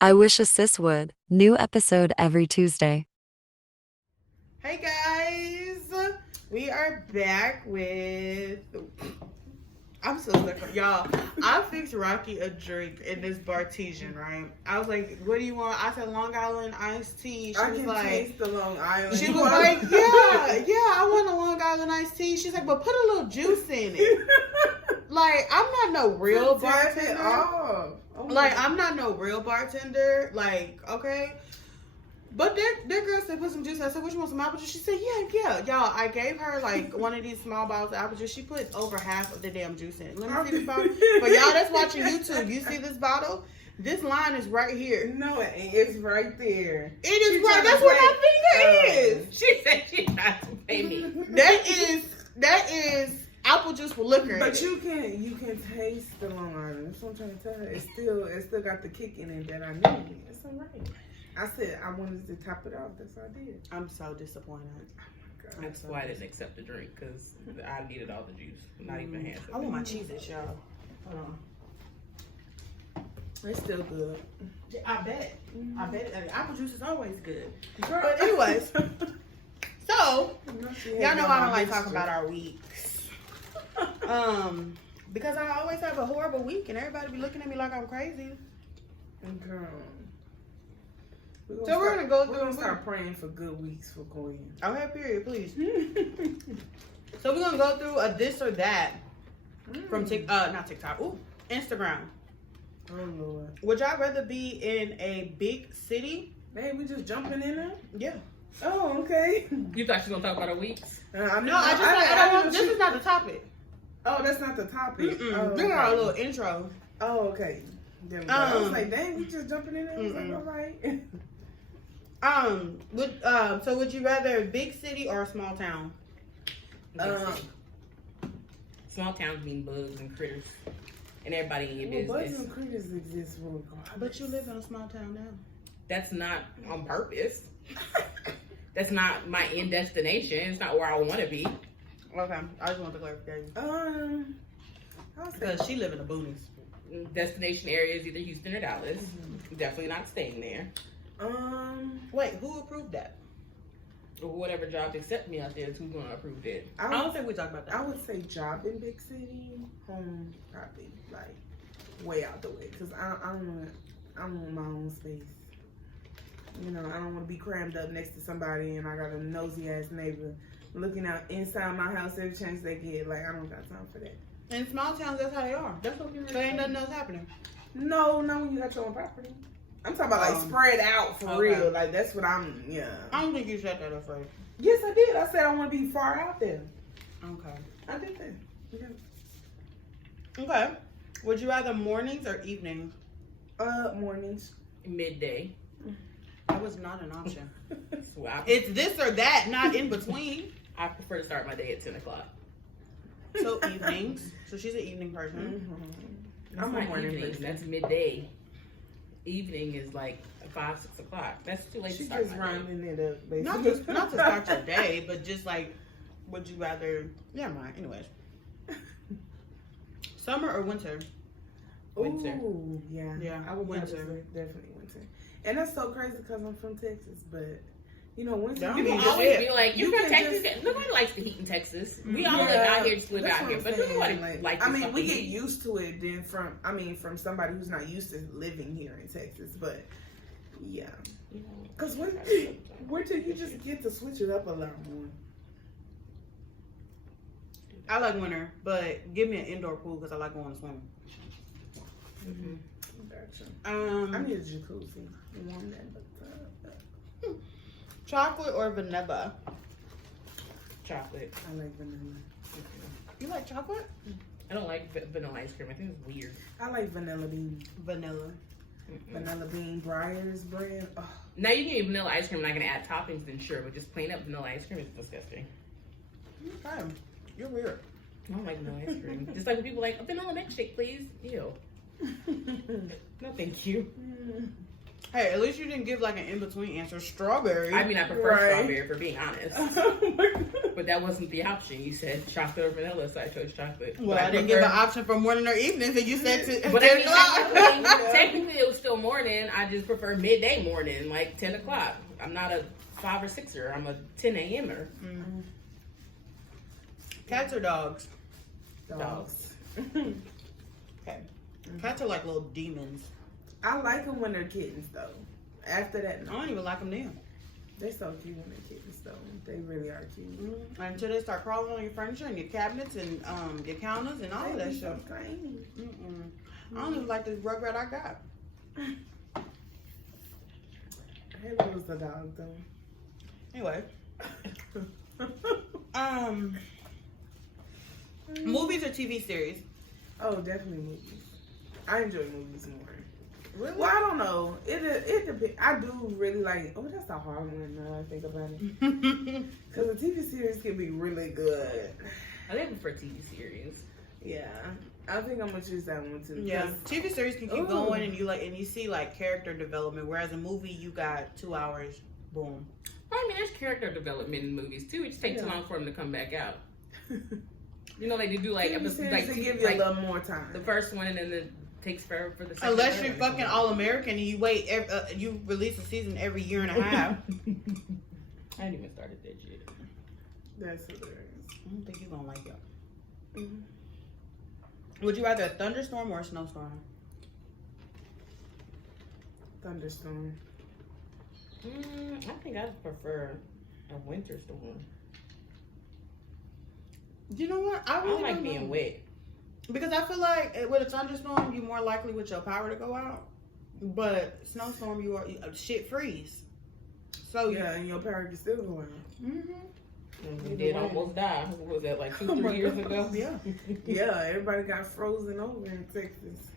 I wish a sis would. New episode every Tuesday. Hey guys, we are back with. I'm so sick of y'all. I fixed Rocky a drink in this Bartesian, right? I was like, "What do you want?" I said, "Long Island iced tea." She I was can like, taste the Long Island. "She was like, yeah, I want a Long Island iced tea." She's like, "But put a little juice in it." Like, I'm not no real bartender. Oh Like, I'm not no real bartender. Like, okay. But that girl said put some juice. I said, "What you want, some apple juice?" She said, yeah. Y'all, I gave her like one of these small bottles of apple juice. She put over half of the damn juice in. Let me see this bottle. For y'all that's watching YouTube, you see this bottle? This line is right here. No, it ain't. It's right there. It is right. That's where my finger is. She said she tried to pay me. That is apple juice with liquor. But you can taste the Long Island. That's what I'm trying to tell her. It still got the kick in it that I need. It's alright. I said I wanted to top it off. That's what I did. I'm so disappointed. God, That's why I didn't accept the drink, because I needed all the juice. Not even half I of want it. my Cheez-Its, y'all. Hold on. It's still good. I bet. Apple juice is always good. Girl. But anyways, so y'all know I don't like talking about our. our weeks. Because I always have a horrible week and everybody be looking at me like I'm crazy. Girl. So we're gonna go through. We're gonna start praying for good weeks for Gwen. Okay, period, please. So we're gonna go through a this or that from not TikTok. Ooh, Instagram. Oh Lord. Would y'all rather be in a big city? Hey, we just jumping in there? Yeah. Oh, okay. You thought she was going to talk about her weeks? No, I don't want. This is not the topic. Oh, that's not the topic. Oh, Give her a okay. little intro. Oh, okay. There we go. I was like, dang, we just jumping in there. I was like, all right. So would you rather a big city or a small town? Small towns mean bugs and critters. And everybody in your Bugs business. and critters exist for But you live in a small town now. That's not on purpose. That's not my end destination. It's not where I want to be. Okay, I just want the clarification. I'll say Because she live in the boonies. Destination area is either Houston or Dallas. Definitely not staying there. Wait, who approved that? Or whatever jobs accept me out there is who's going to approve it. I don't think we talked about that. I would say job in big city, home probably like way out the way because I want my own space. You know, I don't want to be crammed up next to somebody and I got a nosy ass neighbor looking out inside my house every chance they get. Like I don't got time for that. In small towns, that's how they are. That's what people So ain't nothing else happening. No, when you got your own property. I'm talking about like spread out for okay. real. Like that's what I'm. Yeah. I don't think you said that at first. Yes, I did. I said I want to be far out there. Okay. I did that. Yeah. Okay. Would you rather mornings or evenings? Mornings. Midday. That was not an option. So I, It's this or that, not in between. I prefer to start my day at 10 o'clock. So evenings. So she's an evening person. That's I'm a not morning evening. person. That's midday. Evening is like 5, 6 o'clock. That's too late She to start just my day. rounding it up, basically. Not to start your day, but just like, would you rather? Never mind. Anyways, summer or winter? Winter. Ooh, yeah. Yeah, I would winter. definitely winter. And that's so crazy because I'm from Texas, but you know, winter. Don't People mean always shit. be like, You "You're from can Texas." just- Nobody likes the heat in Texas. We all Yeah, live out here, just live that's out what here. I'm But saying. nobody likes. I mean, the we get heat. used to it then from somebody who's not used to living here in Texas, but yeah. Because winter, you just get to switch it up a lot more. I like winter, but give me an indoor pool because I like going swimming. Gotcha. I need a jacuzzi. Warm that. Chocolate or vanilla? Chocolate. I like vanilla. You like chocolate? I don't like vanilla ice cream. I think it's weird. I like vanilla bean. Vanilla. Vanilla bean, Breyers bread. Oh. Now you can eat vanilla ice cream and I can add toppings, then sure, but just plain up vanilla ice cream is disgusting. Okay. You're weird. I don't like vanilla ice cream. Just like when people are like, a vanilla milkshake, please. Ew. No, thank you. Hey, at least you didn't give like an in-between answer. Strawberry. I mean, I prefer Right. strawberry, for being honest. But that wasn't the option. You said chocolate or vanilla, so I chose chocolate. Well, But I didn't give an option for morning or evening, so you said to. But I mean, 10 o'clock. technically, it was still morning. I just prefer midday morning, like 10 o'clock. I'm not a 5 or 6er. I'm a 10 a.m.er. Mm. Cats or dogs? Dogs. Okay. Cats are like little demons. I like them when they're kittens, though. After that, I no. don't even like them then. They're so cute when they're kittens, though. They really are cute. Until they start crawling on your furniture and your cabinets and your counters and all of that They shit. so tiny. I don't even like this rugrat I got. Haley was the dog, though. Anyway. Movies or TV series? Oh, definitely movies. I enjoy movies more. Really? Well, I don't know. It depends. I do really like. Oh, that's a hard one now I think about it. Because a TV series can be really good. I think for TV series. Yeah, I think I'm gonna choose that one too. Yeah, 'Cause- TV series can keep going and you see like character development, whereas a movie you got 2 hours, boom. I mean, there's character development in movies too. It just takes too long for them to come back out. You know, they do like TV episodes, series like, they give you like a little more time. the first one, and then it takes forever for the second. Unless one. you're fucking all American and you wait, you release a season every year and a half. I ain't even started that shit. That's hilarious. I don't think you're gonna like it. Would you rather a thunderstorm or a snowstorm? Thunderstorm. I think I'd prefer a winter storm. You know what? I really don't like don't being know. wet. Because I feel like with a thunderstorm, you're more likely with your power to go out. But snowstorm, you are shit freeze. So Yeah, and your power can still go out. We did almost die. What was that, like 2-3 years ago? Yeah. Yeah, everybody got frozen over in Texas.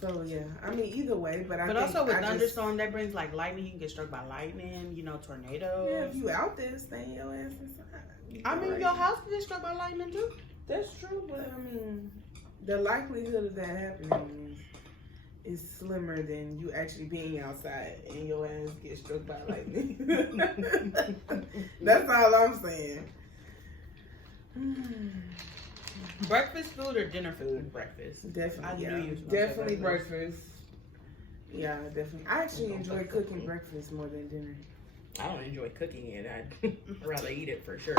So yeah, I mean either way, but But also with thunderstorm, that brings like lightning. You can get struck by lightning. You know, tornadoes. Yeah, if you out there, stay your ass inside. I mean, your house can get struck by lightning too. That's true, but I mean, the likelihood of that happening is slimmer than you actually being outside and your ass get struck by lightning. That's all I'm saying. Breakfast food or dinner food? Breakfast. Definitely, I knew you was gonna say definitely breakfast. breakfast. Yeah, definitely. I actually enjoy cooking breakfast more than dinner. I don't enjoy cooking it. I'd rather eat it for sure.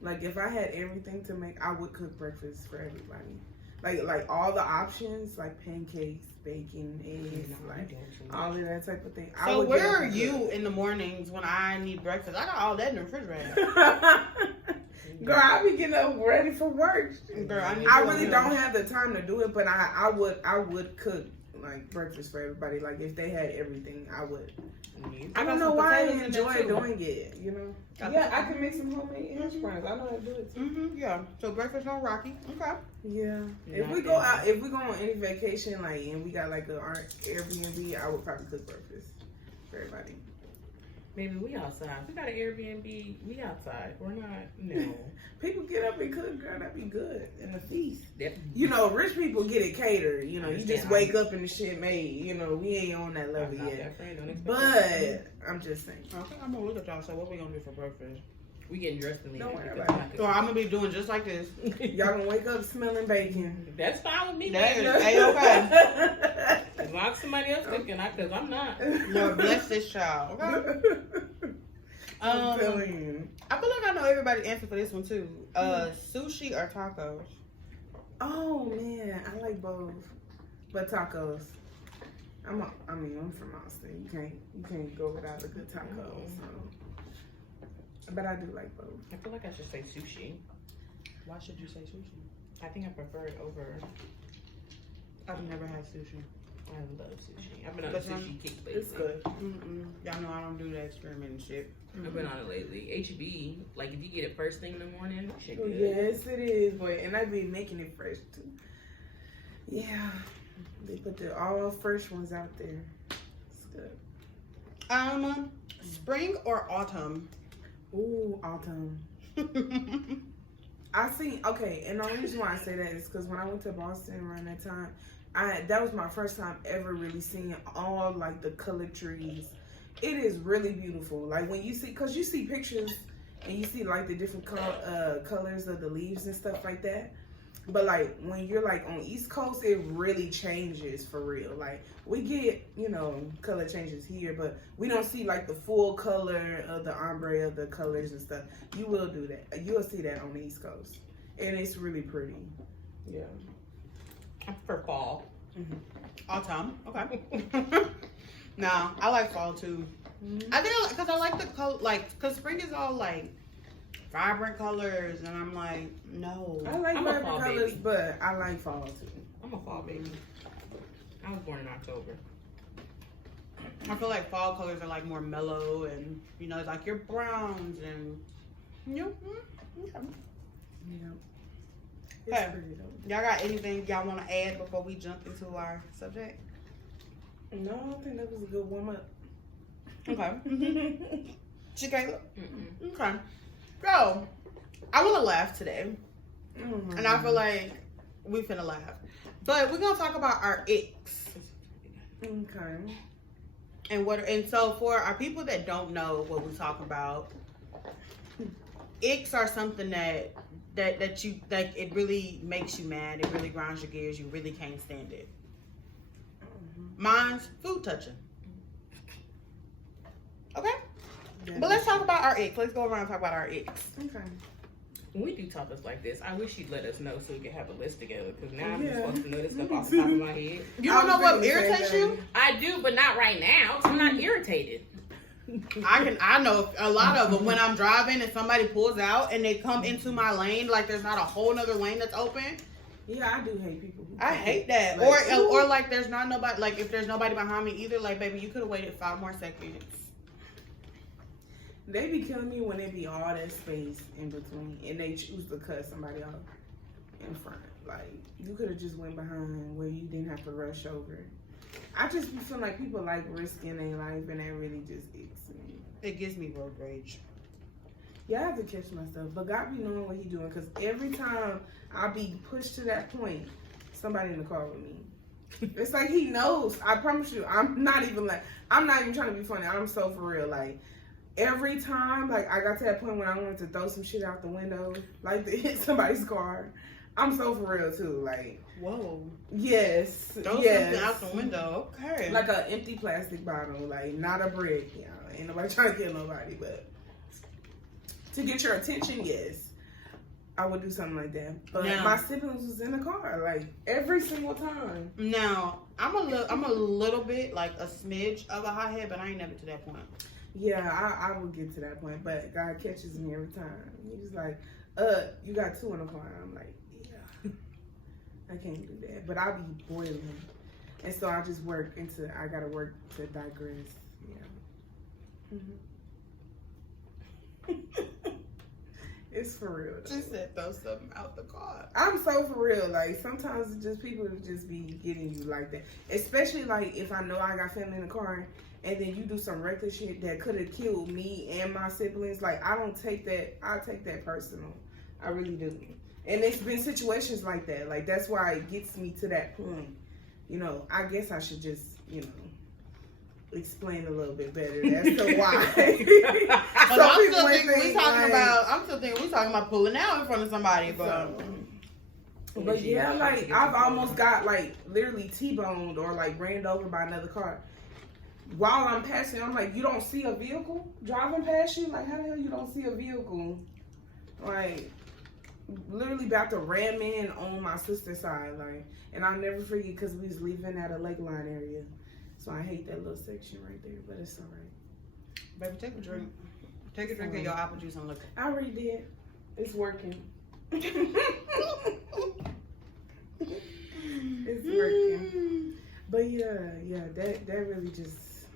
Like if I had everything to make, I would cook breakfast for everybody. Like all the options, like pancakes, bacon, eggs, like all of that type of thing. I So would where are definitely you in the mornings when I need breakfast? I got all that in the refrigerator. cook. Girl, I be getting up ready for work. Girl, I really don't have the time to do it, but I would cook like breakfast for everybody. Like if they had everything, I would. I don't know why I enjoy doing it. You know. Yeah, I can make some homemade hash browns. I know how to do it too. Yeah. So breakfast on Rocky. Okay. Yeah. If we go out, if we go on any vacation, like and we got like a Airbnb, I would probably cook breakfast for everybody. Maybe we outside. We got an Airbnb. We outside. We're not. No. People get up and cook, girl. That'd be good and a feast. Definitely. You know, rich people get it catered. You know, you just Understand. wake up and the shit made. You know, we ain't on that level I'm not yet. that friend. Don't expect But I'm just saying. Okay, I'm gonna look at y'all. So what we gonna do for breakfast? we getting dressed and leaving. Don't worry because about I'm not So I'm gonna be doing just like this. Y'all gonna wake up smelling bacon. That's fine with me. That baby. is A-okay. As long as somebody else cooking, because I'm not. Lord bless this child. Okay. I'm telling you. I feel like I know everybody's answer for this one too. Sushi or tacos? Oh man, I like both, but tacos. I'm from Austin. You can't go without a good taco. So, but I do like both. I feel like I should say sushi. Why should you say sushi? I think I prefer it over. I've never had sushi. I love sushi. I've been on a But sushi kick lately. It's good. Y'all know I don't do that experimenting shit. I've been on it lately. HB, like if you get it first thing in the morning, shit Oh, good. yes, it is, boy, and I be making it fresh too. Yeah, they put the all fresh ones out there. It's good. Spring or autumn? Ooh, autumn. I seen, okay, and the only reason why I say that is because when I went to Boston around that time, That was my first time ever really seeing all like the color trees. It is really beautiful. Like when you see, cause you see pictures and you see like the different colors of the leaves and stuff like that. But like when you're like on East Coast, it really changes for real. Like we get, you know, color changes here, but we don't see like the full color of the ombre of the colors and stuff. You will do that. You will see that on the East Coast, and it's really pretty. Yeah. I prefer fall. Autumn. Okay. No, I like fall too. I think because I like the color, like, because spring is all like vibrant colors, and I'm like, no. I like I'm a vibrant fall colors, baby. but I like fall too. I'm a fall baby. I was born in October. I feel like fall colors are like more mellow, and you know, it's like your browns and you know. Okay. Yeah. It's Hey, pretty though. y'all got anything y'all want to add before we jump into our subject? No, I think that was a good warm up. Okay. Chicago? Okay. So, I want to laugh today. And I feel like we finna laugh. But we're going to talk about our icks. Okay. And so for our people that don't know what we're talking about, icks are something that you, like, it really makes you mad. It really grinds your gears. You really can't stand it. Mine's food touching. Okay? But let's talk about our icks. Let's go around and talk about our icks. Okay. When we do topics like this, I wish you'd let us know so we could have a list together. Because now I'm Yeah. supposed to know this stuff off the top of my head. You don't know what irritates you? I do, but not right now. I'm not irritated. I know a lot of them when I'm driving and somebody pulls out and they come into my lane like there's not a whole nother lane that's open. Yeah, I do hate people. I hate that. Like, or like there's not nobody, like if there's nobody behind me either, like baby, you could have waited 5 more seconds. They be killing me when there be all that space in between and they choose to cut somebody off in front. Like, you could have just went behind where you didn't have to rush over. I just be feeling like people like risking their life and that really just icks me. It gives me road rage. Yeah, I have to catch myself. But God be knowing what he doing because every time I be pushed to that point, somebody in the car with me. It's like he knows. I promise you, I'm not even trying to be funny. I'm so for real. Like, every time, like, I got to that point when I wanted to throw some shit out the window, like to hit somebody's car. I'm so for real too. Like, whoa. Yes. Throw yes. something out the window. Okay. Like an empty plastic bottle, like not a brick. You know, ain't nobody trying to kill nobody, but to get your attention, yes, I would do something like that. But Now, my siblings was in the car, like every single time. Now, I'm a little bit like a smidge of a hothead, but I ain't never to that point. Yeah, I will get to that point, but God catches me every time. He's like, you got 2 in the car. I'm like, yeah, I can't do that. But I'll be boiling. And so I just I gotta work to digress. Yeah. It's for real though. She said throw something out the car. I'm so for real. Like, sometimes it's just people just be getting you like that. Especially like if I know I got family in the car and then you do some reckless shit that could have killed me and my siblings. Like, I don't take that. I take that personal. I really do. And it's been situations like that. Like, that's why it gets me to that point. You know, I guess I should just, you know, explain a little bit better as to why. But I'm still thinking we talking about pulling out in front of somebody, But yeah, like I've almost got like literally T-boned or like ran over by another car. While I'm passing, I'm like, you don't see a vehicle driving past you? Like, how the hell you don't see a vehicle? Like, literally about to ram in on my sister's side. Like, and I'll never forget because we was leaving at a Lakeline area. So I hate that little section right there, but it's all right. baby, take a drink. Take a drink of your apple juice and liquor. I already did. It's working. It's working. But yeah, that really just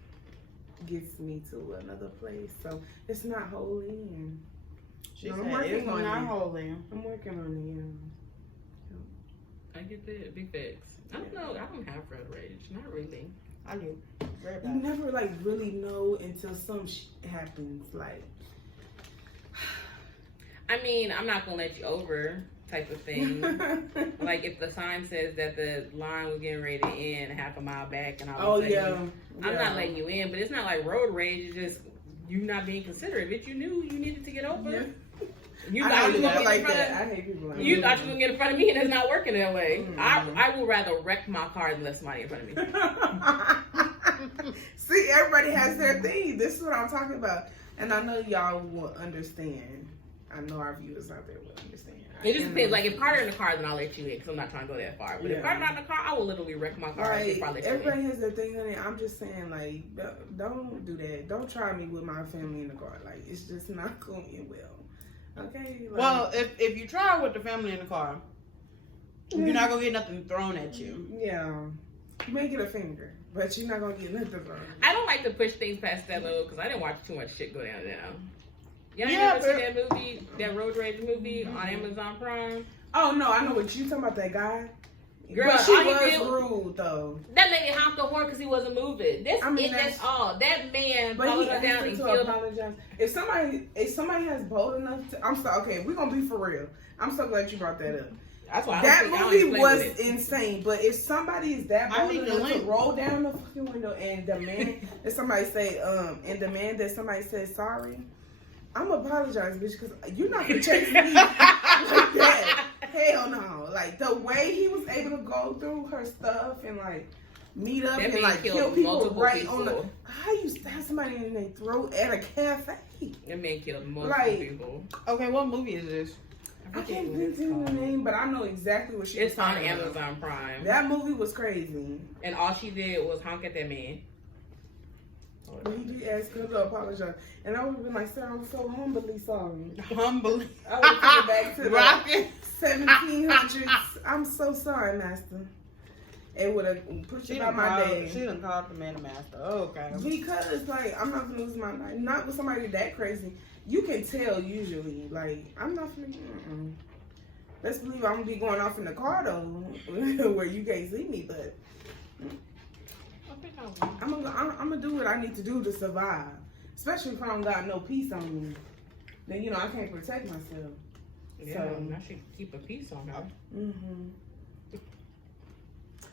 gets me to another place. So it's not holy, and She I'm said working it's on not it. holy. I'm working on I get that. Big facts. I don't know. I don't have road rage. Not really. I do. Very it. You bad. never like really know until some shit happens. Like, I mean, I'm not gonna let you overtake type of thing. Like if the sign says that the line was getting ready to end half a mile back, and all of a sudden I'm not letting you in, but it's not like road rage. It's just you not being considerate. Bitch, you knew you needed to get over. Yeah. You I thought hate you were people gonna get in like front that. of. I hate people like You that. thought you were gonna get in front of me, and it's not working that way. Mm-hmm. I would rather wreck my car than let somebody in front of me. See, everybody has their thing. This is what I'm talking about. And I know y'all will understand. I know our viewers out there will understand. It just depends. Like if Carter in the car, then I'll let you in because I'm not trying to go that far. But if Carter not in the car, I will literally wreck my car. Right. Probably Everybody has their thing on it. I'm just saying, like, don't do that. Don't try me with my family in the car. Like, it's just not going to end well. Okay? Like, Well, if you try with the family in the car, you're not gonna get nothing thrown at you. yeah. You may get a finger, but you're not going to get nothing from it. I don't like to push things past that level because I didn't watch too much shit go down there. Y'all Yeah, never see that movie, that road rage movie on Amazon Prime? Oh, no, I know what you talking about, that guy. Girl, But she all he was did- rude, though. That lady honked the horn because he wasn't moving. That's I mean, that's all. That man But followed he her asked down her and to killed her. apologize. If somebody has bold enough to, I'm sorry. Okay, we're gonna be for real. I'm so glad you brought that up. That's why I That don't think- I don't movie even play was with it. insane. But if somebody is that I bold need the enough to link. roll down the fucking window and demand that somebody say, and demand that somebody says sorry, I'm gonna apologize, bitch, because you're not gonna chase me like that. Hell no. Like the way he was able to go through her stuff and like meet up That and man like killed kill people multiple right on the. people. How you stab somebody in their throat at a cafe? That man killed multiple Like- people. Okay, what movie is this? I forget can't what think it's of the called. name, but I know exactly what she It's was on talking about. Amazon Prime. That movie was crazy. And all she did was honk at that man. But he did ask her to apologize. And I would have been like, sir, I'm so humbly sorry. Humbly. I would have taken it back to the Rockin'. 1700s. I'm so sorry, master. It would have put you about my day. She done called the man a master. Okay. Because, like, I'm not gonna lose my life. Not with somebody that crazy. You can tell usually. Like, I'm not gonna. Let's believe I'm gonna be going off in the car though, where you can't see me. But I'm gonna do what I need to do to survive. Especially if I don't got no peace on me. Then you know I can't protect myself. Yeah, So- I should keep a piece on her.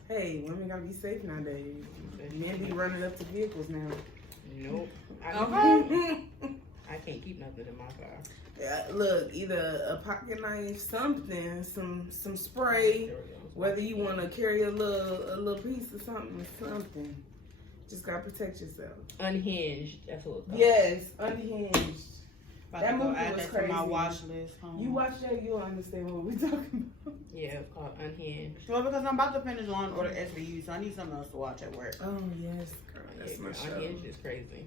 Hey, women gotta be safe nowadays. Men be running up to vehicles now. Nope. Okay. I can't keep nothing in my car. Yeah, look, either a pocket knife, something, some spray. Whether you want to carry a little piece of something. Just gotta protect yourself. Unhinged. That's what it's called. Yes, Unhinged. About That to go movie add was that to my crazy. watch list. You watch that, you'll understand what we're talking about. Yeah, it's called Unhinged. Well, because I'm about to finish Law and Order SVU, so I need something else to watch at work. Oh yes, girl, that's Yeah, my show. Unhinged is crazy.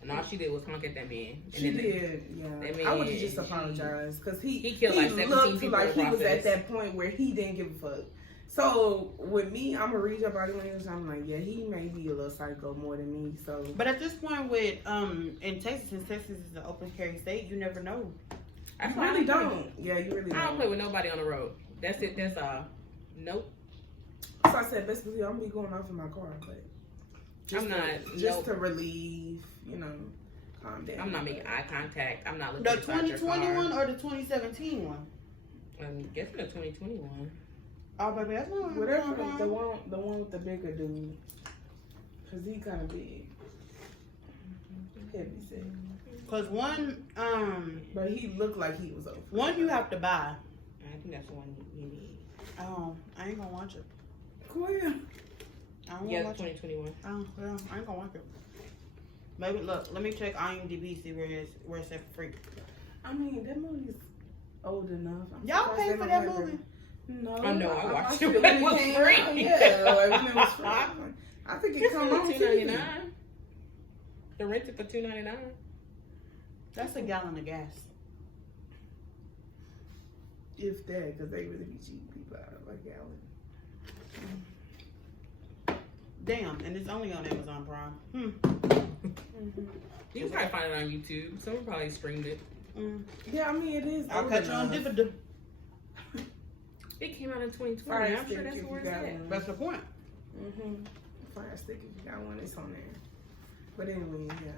And all she did was honk at that man. And She then did, yeah. that man, I would have just apologized because he killed like 17 looked people like in the he was at process. that point where he didn't give a fuck. So with me, I'm gonna read your body language. I'm like, yeah, he may be a little psycho more than me. So, But at this point, with in Texas, since Texas is an open carry state, you never know. That's you why I really don't play. don't. Yeah, you really I don't don't. play with nobody on the road. That's it. That's all. Nope. So I said, best believe I'm gonna be going off in my car, but I'm not. just to relieve, calm down. I'm not making eye contact. I'm not looking The at your 2021 car. or the 2017 one? I'm guessing the 2021. Oh, baby, that's not Whatever, the one with the bigger dude, cause he kind of big, heavy set, Cause one, but he looked like he was over. one you have to buy. I think that's the one you need. Oh, I ain't gonna watch it. Cool. I don't Yeah, wanna watch it. 2021. Oh, well, I ain't gonna watch it. Maybe look. Let me check IMDb, see where it's at for free. I mean, that movie's old enough. I'm Y'all surprised pay they for don't that have movie? No, I know, I watched it when when it was came free. out. Yeah, like when it was free. I think it It's come for on TV. $2.99. The rent it for $2.99. That's a gallon of gas. If that, because they really be cheating people out of a gallon. Damn, and it's only on Amazon Prime. You can probably find it on YouTube. Someone probably streamed it. Yeah, I mean, it is. I'll old catch you on enough. dividend. It came out in 2020. Fire I'm stick sure that's if where you it's got at. one. That's the point. Fire stick if you got one, it's on there. But anyway, yeah.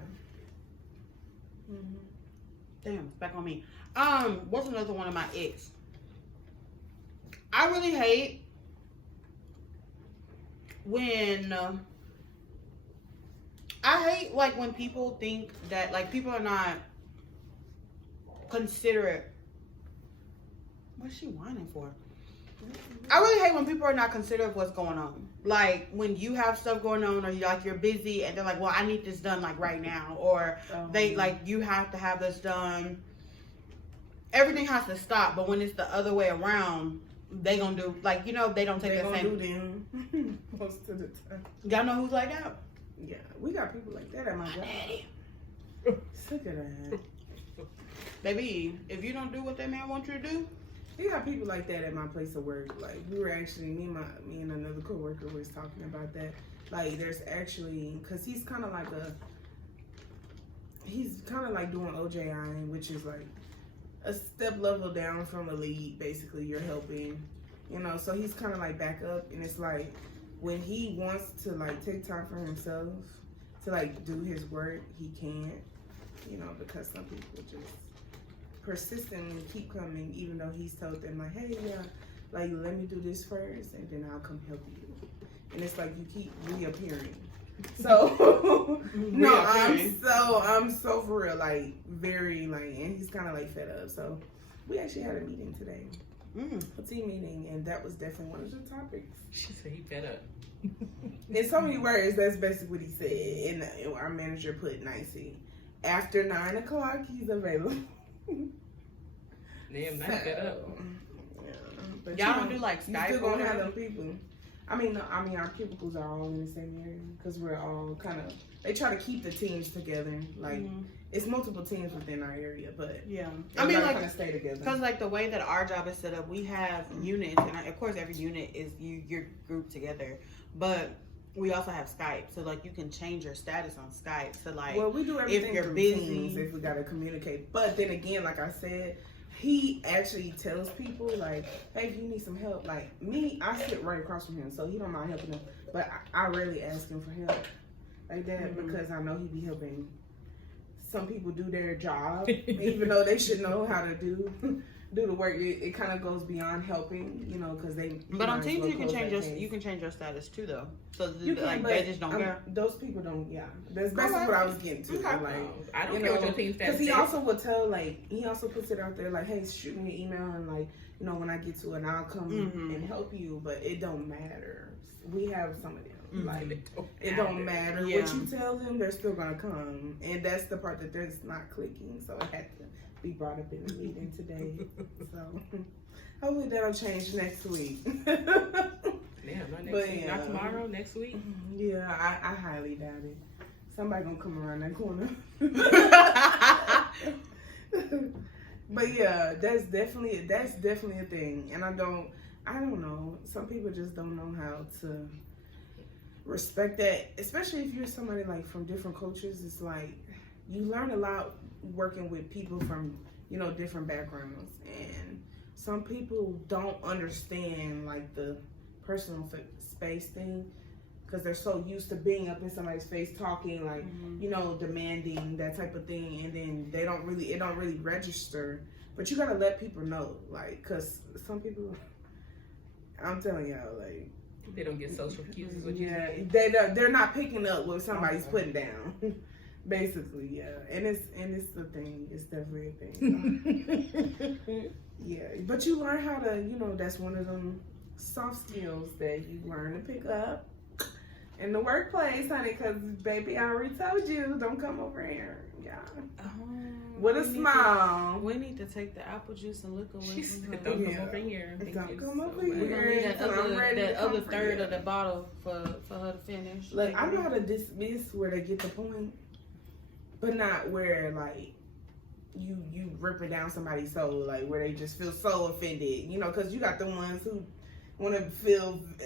Damn, it's back on me. What's another one of my icks? I really hate when like when people think that like people are not considerate. What's she whining for? I really hate when people are not considerate of what's going on. Like when you have stuff going on, or you're busy, and they're like, "Well, I need this done like right now," or they like you have to have this done. Everything has to stop. But when it's the other way around, they gonna do like they don't take They the gonna same. do them most of the time. Y'all know who's like that? Yeah, we got people like that at my job. Sick of that. Baby, if you don't do what that man wants you to do, We got people like that at my place of work. Like we were actually me and another coworker was talking about that. Like there's actually because he's kind of like doing OJI, which is like a step level down from a lead. Basically, you're helping, So he's kind of like back up, and it's like when he wants to like take time for himself to like do his work, he can't, because some people just persistently keep coming, even though he's told them like, hey, yeah, like let me do this first, and then I'll come help you. And it's like you keep reappearing. So no, I'm so for real, like very like, and he's kind of like fed up. So we actually had a meeting today, a team meeting, and that was definitely one of the topics. She said he fed up. In so many words, that's basically what he said. And our manager put nicely, after 9 o'clock, he's available. Damn, not fed up. Yeah, but y'all don't do like you Skype still or gonna have whatever? them people. I mean, our cubicles are all in the same area because we're all kind of. They try to keep the teams together. Like it's multiple teams within our area, but Yeah, I mean, like kind of stay together. Because like the way that our job is set up, we have units, and of course every unit is you're grouped together, but we also have Skype, so like you can change your status on Skype. So like, well, we do everything if you're through busy, Teams if we gotta communicate. But then again, like I said, he actually tells people like, "Hey, if you need some help, like me, I sit right across from him, so he don't mind helping him. But I rarely ask him for help like that because I know he be helping some people do their job, even though they should know how to do the work. It kind of goes beyond helping, because they. But on Teams you can change your status too, though. So you can, like but they just don't care. Those people don't. Yeah, that's basically what I was getting to. Okay. Like, I don't care what your team status because he is. also will tell, like, he also puts it out there, like, hey, shoot me an email, and like, when I get to it, I'll come and help you. But it don't matter. We have some of them. Like, it don't matter what you tell them; they're still gonna come, and that's the part that's not clicking. So it had to be brought up in the meeting today. So hopefully that'll change next week. Yeah, not next week. Not tomorrow, next week. Yeah, I highly doubt it. Somebody gonna come around that corner. But yeah, that's definitely a thing. And I don't know. Some people just don't know how to respect that, especially if you're somebody like from different cultures. It's like you learn a lot working with people from different backgrounds, and some people don't understand like the personal space thing because they're so used to being up in somebody's face talking like demanding that type of thing, and then it don't really register. But you gotta let people know, like, because some people, I'm telling y'all, like, they don't get social cues. What you say. They're not picking up what somebody's putting down. Basically, yeah, and it's the thing. It's definitely a thing. Yeah, but you learn how to, that's one of them soft skills that you learn to pick up in the workplace, honey. Because baby, I already told you, don't come over here. Yeah, with a smile. We need to take the apple juice and look away from her. Don't come over here. Don't come over We're gonna here. leave that other for third you. of the bottle for her to finish. Look, I know how to dismiss where they get the point, but not where like you ripping down somebody's soul, like where they just feel so offended, because you got the ones who want to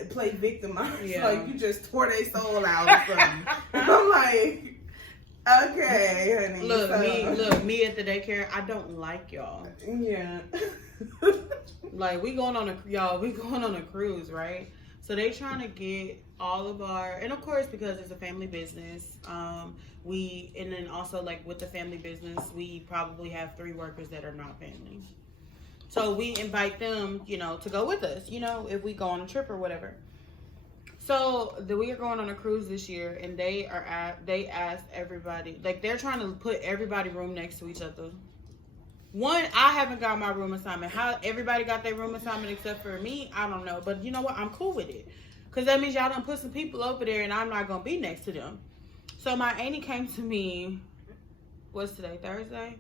play victimized, like you just tore their soul out or something. I'm like, okay, honey. Look, me at the daycare, I don't like y'all. Yeah. Like we going on a cruise, right? So they trying to get all of our, and of course because it's a family business, and then also like with the family business, we probably have 3 workers that are not family. So we invite them, you know, to go with us, you know, if we go on a trip or whatever. So we are going on a cruise this year, and they asked everybody, like they're trying to put everybody room next to each other. One, I haven't got my room assignment. How everybody got their room assignment except for me, I don't know. But you know what? I'm cool with it. Because that means y'all done put some people over there and I'm not going to be next to them. So my auntie came to me, what's today, Thursday?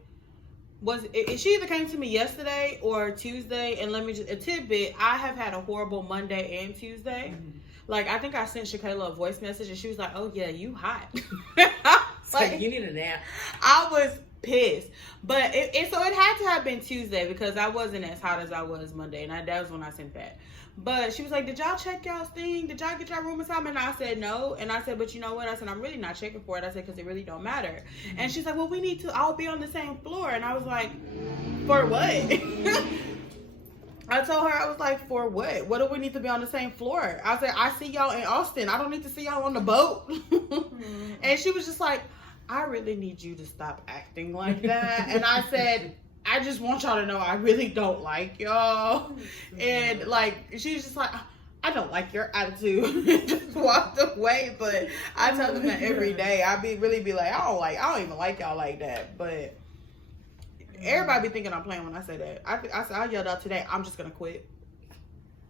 She either came to me yesterday or Tuesday. And let me just, a tidbit, I have had a horrible Monday and Tuesday. Mm-hmm. Like, I think I sent Shakayla a voice message and she was like, oh yeah, you hot. Like, you need a nap. I was pissed, but it had to have been Tuesday because I wasn't as hot as I was Monday, and that was when I sent that. But she was like, did y'all check y'all's thing? Did y'all get y'all room assignment? And I said no, and I said, but you know what? I said, I'm really not checking for it. I said, because it really don't matter. Mm-hmm. And she's like, well, we need to all be on the same floor. And I was like, for what? I told her, I was like, for what? What do we need to be on the same floor? I said, I see y'all in Austin. I don't need to see y'all on the boat. Mm-hmm. And she was just like, I really need you to stop acting like that. And I said, I just want y'all to know I really don't like y'all. And like, she's just like, I don't like your attitude. Just walked away. But I tell them that every day. I really be like, I don't even like y'all like that. But everybody be thinking I'm playing when I say that. I yelled out today, I'm just gonna quit.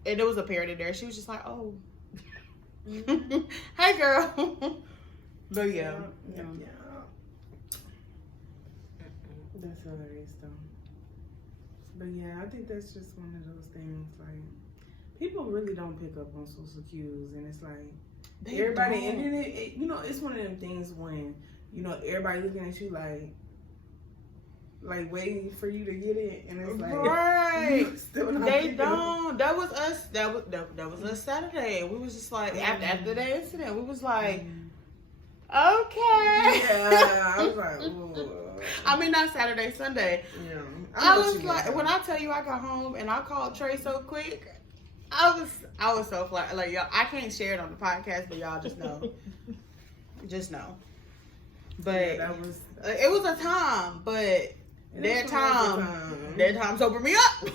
And there was a parent in there. She was just like, oh. Hey girl. But yeah. That's hilarious though. But yeah, I think that's just one of those things, like, people really don't pick up on social cues, and it's like, everybody, and then it, you know, it's one of them things when, you know, everybody looking at you like waiting for you to get it, and it's like, right. Still not they don't. That was us. That was us Saturday. We was just like, after the incident, we was like, okay. Yeah, I was like, ooh. I mean, not Saturday, Sunday. Yeah. I was like, when I tell you I got home and I called Trey so quick, I was so flat. Like, y'all, I can't share it on the podcast, but y'all just know. Just know. But yeah, that was, it was a time, but that time sobered me up.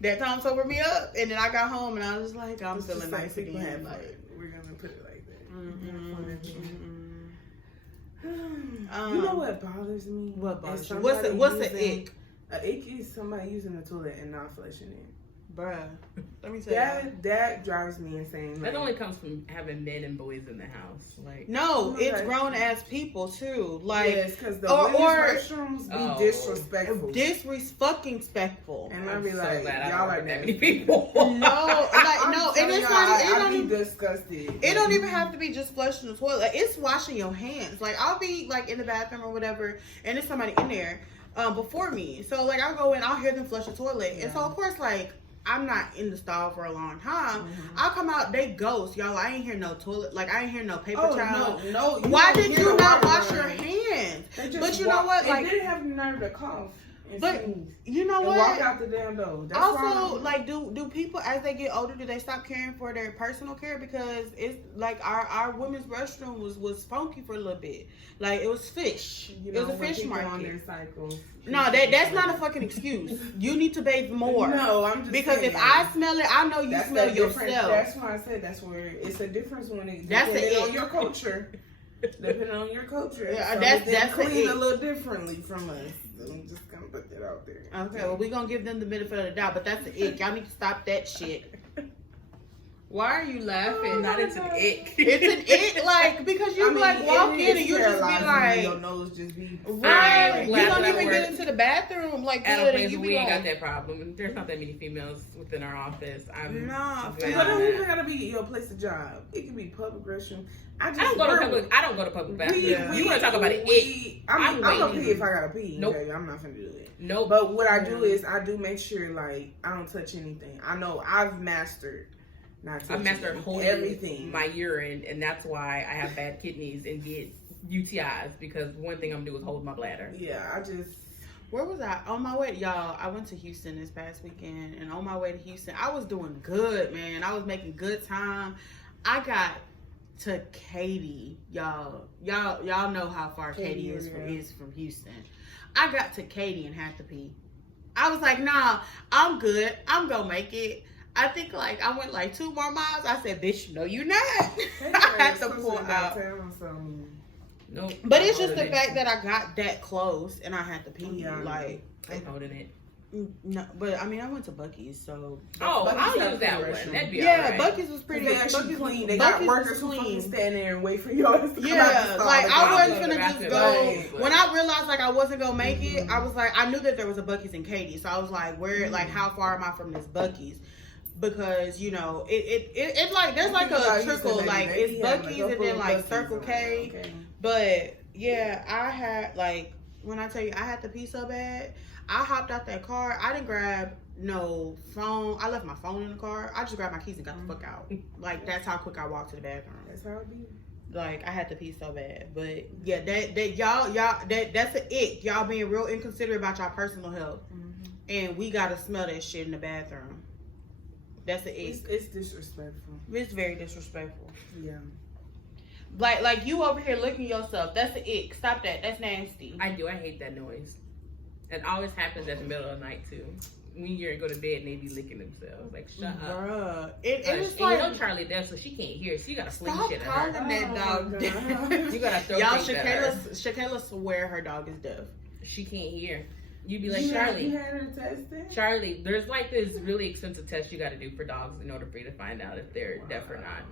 That time sobered me up. And then I got home and I was like, I'm feeling nice again. Like, we're going to put it like that. Mm-hmm. You know what bothers me? What bothers you? What's the ick? An ick is somebody using the toilet and not flushing it. Bruh, let me tell you. That drives me insane. That only comes from having men and boys in the house. Like, no, it's grown ass people too. Like, yes, because the restrooms be disrespectful. Disrespectful. And I be like, so y'all like that many people. No, like no, and it's not. It don't be disgusted. It don't even have to be just flushing the toilet. Like, it's washing your hands. Like, I'll be like in the bathroom or whatever, and there's somebody in there before me. So like, I'll go in, I'll hear them flush the toilet, and so of course like, I'm not in the stall for a long time. Mm-hmm. I'll come out, they ghost. Y'all, I ain't hear no toilet. Like, I ain't hear no paper towel. No. Why did you not wash your hands? But you know what? Like, they didn't have the nerve to cough. But you know what? Walk out the damn door. That's also, like, do people as they get older, do they stop caring for their personal care? Because it's like our women's restroom was funky for a little bit. Like, it was fish. It was a fish market. On their cycles. No, that's not a fucking excuse. You need to bathe more. No, I'm just because saying, if I smell it, I know you smell yourself. That's why I said that's where it's a difference when it depending on your culture. Depending on your culture, yeah, so that's clean a little differently from us. I'm just gonna put that out there. Okay, well, we're gonna give them the benefit of the doubt, but that's the ick. Y'all need to stop that shit. Why are you laughing? Not it's an ick. It's an ick, like, because you like walk in and you just be like, your nose just be right. You don't even get into the bathroom like good, and you we ain't got that problem. There's not that many females within our office. But it don't even gotta be your place of job. It can be public restroom. I don't go to public bathroom. You want to talk about it? I'm gonna pee if I gotta pee. Nope. Okay, I'm not gonna do it. Nope. But what I do is I do make sure like I don't touch anything. I know I've mastered. I've mastered holding everything, my urine, and that's why I have bad kidneys and get UTIs, because one thing I'm gonna do is hold my bladder. Yeah, where was I? On my way, y'all, I went to Houston this past weekend, and on my way to Houston, I was doing good, man. I was making good time. I got to Katy, y'all know how far Katy is from Houston. I got to Katy and had to pee. I was like, nah, I'm good. I'm gonna make it. I think like I went like 2 more miles. I said, bitch, no, you not. I had to pull out. Nope. But it's just the fact that I got that close and I had to pee. Yeah. Like, I'm holding it. no, but I mean, I went to Buc-ee's, so. Oh, Buc-ee's I'll have use that clean one. restroom. That'd be Yeah, alright. Buc-ee's was pretty. They actually Buc-ee's clean. was- They got Buc-ee's workers was who clean. fucking stand there and wait for yours to come out Yeah, the stall. like I I'll wasn't go to gonna the just bathroom go. anyway. When I realized like I wasn't gonna make it, I was like, I knew that there was a Buc-ee's in Katy, so I was like, where, like, how far am I from this Buc-ee's? Because you know, it's like there's like a trickle, like it's Buc-ee's and then like Circle K. Okay. But yeah, I had like when I tell you I had to pee so bad, I hopped out that car. I didn't grab no phone. I left my phone in the car. I just grabbed my keys and got the fuck out. Like that's how quick I walked to the bathroom. That's how it be. Like I had to pee so bad. But yeah, that's an ick. Y'all being real inconsiderate about y'all personal health, and we gotta smell that shit in the bathroom. That's an ick. It's disrespectful. It's very disrespectful. Yeah. Like you over here licking yourself. That's an ick. Stop that. That's nasty. I do. I hate that noise. It always happens at the middle of the night too. When you go to bed and they be licking themselves. Like, shut up. Bruh. It is And like, you know Charlie deaf, so she can't hear. So you gotta sling stop shit at calling her. that dog deaf. You gotta throw Y'all, things at her. Shakayla swear her dog is deaf. She can't hear. You'd be like, You Charlie. had her tested? Charlie, there's like this really expensive test you got to do for dogs in order for you to find out if they're deaf or not.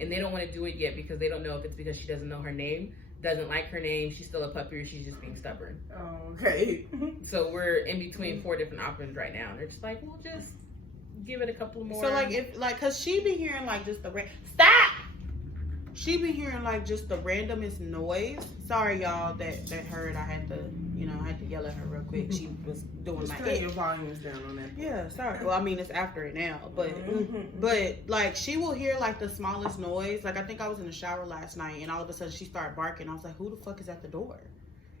And they don't want to do it yet because they don't know if it's because she doesn't know her name, doesn't like her name, she's still a puppy, or she's just being stubborn. Oh, okay. So we're in between 4 different options right now. And they're just like, well, just give it a couple more. So like if like, cause she be hearing like just the stop. She be hearing like just the randomest noise. Sorry y'all that heard. I had to yell at her real quick. She was doing Just my turn your volumes down on that. Yeah, sorry. Well, I mean, it's after it now, but like she will hear like the smallest noise. Like I think I was in the shower last night, and all of a sudden she started barking. I was like, "Who the fuck is at the door?"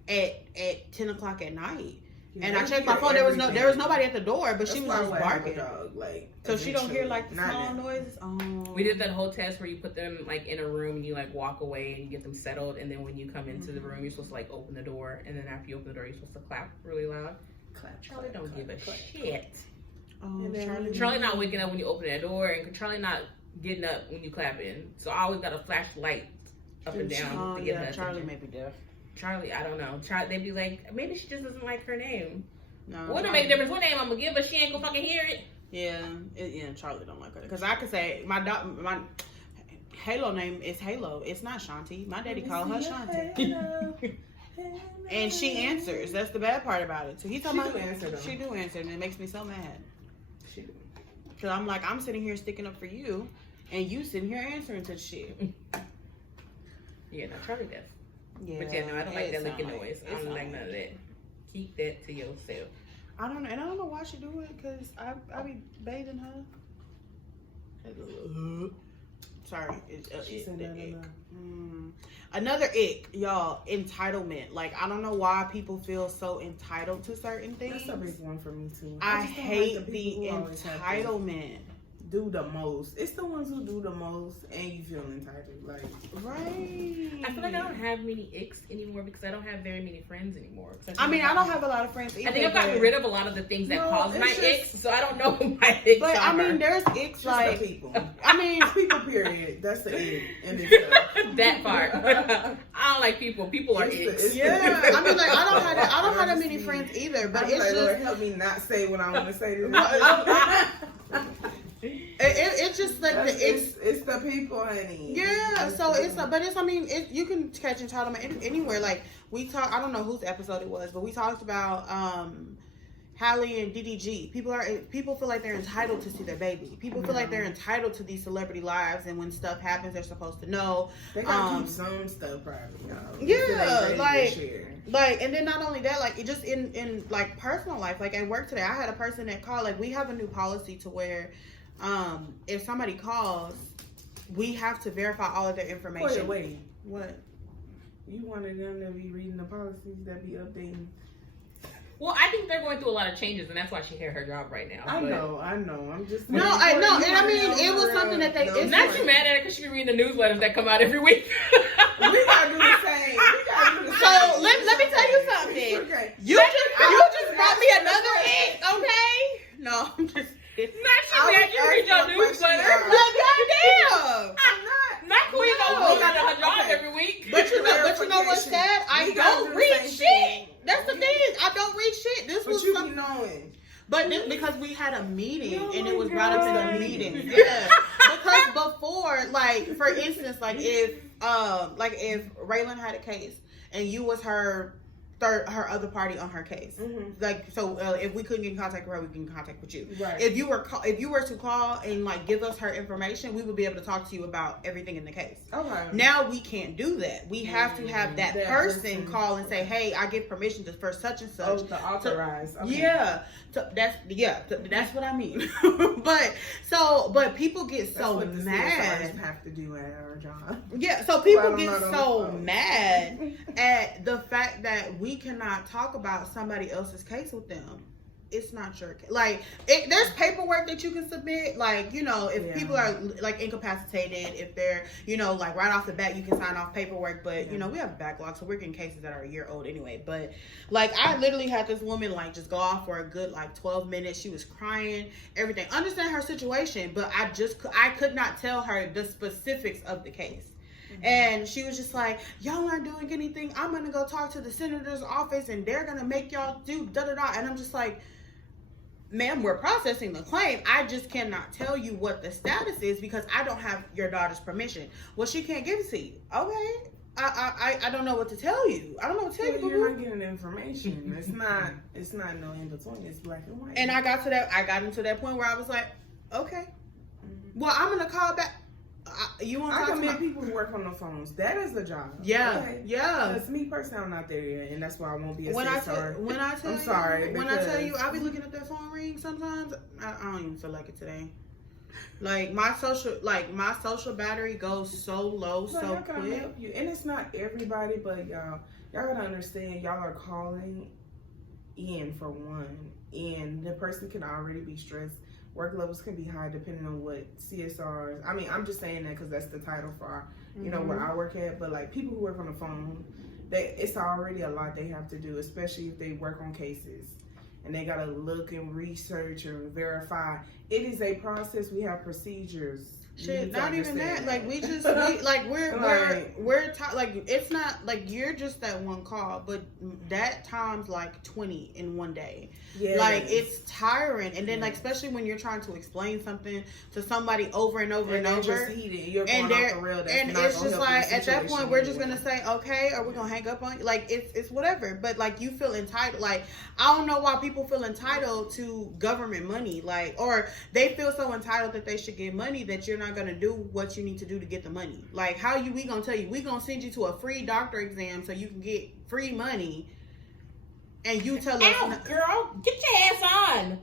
At 10 o'clock at night, and I checked my phone. There was nobody at the door, but she was just barking. Dog, like, So she don't hear like the not small now. noises. Oh, We did that whole test where you put them like in a room and you like walk away and you get them settled, and then when you come into the room, you're supposed to like open the door, and then after you open the door, you're supposed to clap really loud. Charlie don't give a shit. Oh, Charlie not waking up when you open that door, and Charlie not getting up when you clapping. So I always got a flashlight up and down to get her Charlie attention. may be deaf. Charlie, I don't know. They'd be like, maybe she just doesn't like her name. No, Well, it don't make a difference what name I'm gonna give her. She ain't gonna fucking hear it. Yeah, Charlie don't like her because I could say my Halo name is Halo. It's not Shanti. My daddy called her Shanti. And she answers. That's the bad part about it. So he talking about she do answer, and it makes me so mad. She do. Cause I'm like, I'm sitting here sticking up for you, and you sitting here answering to shit. Yeah, no, Charlie deaf. Yeah, But yeah, no, I don't like that licking sound noise. I it don't sound like none of that. Keep that to yourself. I don't know why she do it. Cause I be bathing her. Sorry, She said no, no, no. Another ick, y'all. Entitlement. Like I don't know why people feel so entitled to certain things. That's a big one for me too. I just don't hate like the people who always have to entitlement. Do the most. It's the ones who do the most, and you feel entitled. Like, Right. I feel like I don't have many icks anymore because I don't have very many friends anymore. I mean, I don't have a lot of friends either. I think I've gotten rid of a lot of the things that No, cause my it's just- icks, so I don't know what my icks But are. I mean, there's icks just like the people. I mean, People, period. That's the end. And it's that part. I don't like people. People are icks. yeah. I mean, like I don't have that many friends either. But I'm it's like, just Lord, help me not say what I want to say to this. it's just like It's the people, honey. yeah. So I mean, you can catch entitlement anywhere. Like we talk. I don't know whose episode it was, but we talked about Hallie and DDG. People feel like they're entitled to see their baby. People feel like they're entitled to these celebrity lives, and when stuff happens, they're supposed to know. They gotta keep some stuff private, y'all. Yeah, like, and then not only that, like, it just in like personal life, like at work today, I had a person that called. Like, we have a new policy to where, if somebody calls, we have to verify all of their information. Wait. What? You wanted them to be reading the policies that be updating. Well, I think they're going through a lot of changes, and that's why she had her job right now. I know. I'm just No, I know, and I mean, it was something that they. It's Not you mad at her because she be reading the newsletters that come out every week. We gotta do the same. So let me tell you something. Okay. You just brought me another ick. know what's sad? I don't read shit. That's the thing. I don't read shit. This But was you some, be knowing. but because we had a meeting and it was brought up in God. a meeting. Yeah. Because before, like, for instance, like if Raylan had a case and you was her other party on her case, like, so if we couldn't get in contact with her, we can get in contact with you. Right. If you were to call and like give us her information, we would be able to talk to you about everything in the case. Okay. Now we can't do that. We have to have that person person. call and say, "Hey, I give permission to for such and such." Oh, the authorized. Okay. Yeah, that's what I mean. but people get That's so what the mad. CSRs have to do at our job. Yeah, so people Well, I'm get not on so the phone. mad at the fact that we cannot talk about somebody else's case with them. It's not your case. Like, there's paperwork that you can submit. Like, you know, if people are like incapacitated, if they're, you know, like right off the bat, you can sign off paperwork. But you know, we have a backlog, so we're getting cases that are a year old anyway. But like, I literally had this woman like just go off for a good like 12 minutes. She was crying, everything. Understand her situation, but I could not tell her the specifics of the case. And she was just like, y'all aren't doing anything. I'm going to go talk to the senator's office and they're going to make y'all do da-da-da. And I'm just like, ma'am, we're processing the claim. I just cannot tell you what the status is because I don't have your daughter's permission. Well, she can't give it to you. Okay. I don't know what to tell you. I don't know what to tell you. You're not getting information. It's not no in between. It's black and white. And I got into that point where I was like, okay, well, I'm going to call back. You want to I talk to commend people who work on the phones. That is the job. Yeah, okay? yeah. Because me personally, I'm not there yet, and that's why I won't be a When I tell you, I be looking at that phone ring sometimes. I don't even feel like it today. Like my social battery goes so low so quick. Help you. And it's not everybody, but y'all gotta understand. Y'all are calling in for one, and the person can already be stressed. Work levels can be high depending on what CSRs. I mean, I'm just saying that because that's the title for our, you know, where I work at. But like people who work on the phone, it's already a lot they have to do, especially if they work on cases and they gotta look and research and verify. It is a process. We have procedures. Shit, not even that. Like we're it's not like you're just that one call, but that time's like 20 in one day. Yeah. Like it's tiring, and then like especially when you're trying to explain something to somebody over and over and over, just heated. You're going off the rail. And it's just like at that point we're just gonna say okay, or we're gonna hang up on you. Like it's whatever. But like you feel entitled. Like I don't know why people feel entitled to government money. Like or they feel so entitled that they should get money that you're not gonna do what you need to do to get the money. Like we gonna tell you we gonna send you to a free doctor exam so you can get free money, and you tell us, girl, get your ass on.